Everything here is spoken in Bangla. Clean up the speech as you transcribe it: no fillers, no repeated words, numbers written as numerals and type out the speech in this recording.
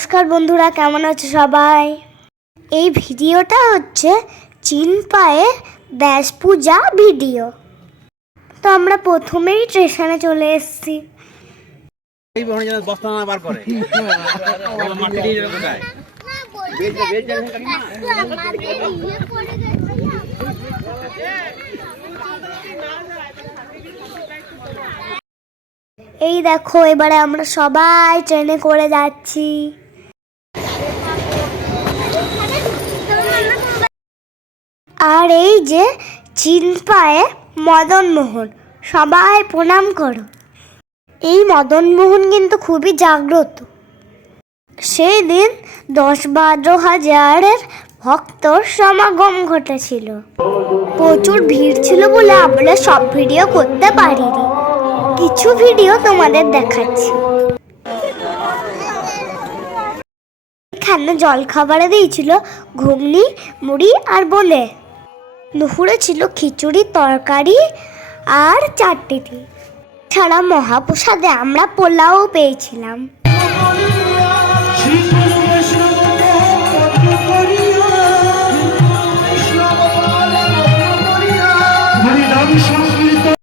নমস্কার বন্ধুরা, কেমন আছো সবাই? এই ভিডিওটা হচ্ছে চিনপায়ের ব্যাস পূজা ভিডিও। তো আমরা প্রথমেই স্টেশনে চলে এসেছি। এই দেখো, এবারে আমরা সবাই ট্রেনে করে যাচ্ছি। আর এই যে চিনপায়ে মদনমোহন, সবাই প্রণাম করো। এই মদনমোহন কিন্তু খুবই জাগ্রত। সেই দিন 10-12 হাজারের ভক্তর সমাগম ঘটেছিল। প্রচুর ভিড় ছিল বলে আমরা সব ভিডিও করতে পারিনি, কিছু ভিডিও তোমাদের দেখাচ্ছি। এখানে জলখাবারে দিয়েছিল ঘুগনি, মুড়ি আর বোঁদে। দুপুরে ছিল খিচুড়ি, তরকারি আর চাটনি। ছাড়া মহাপ্রসাদে আমরা পোলাও পেয়েছিলাম।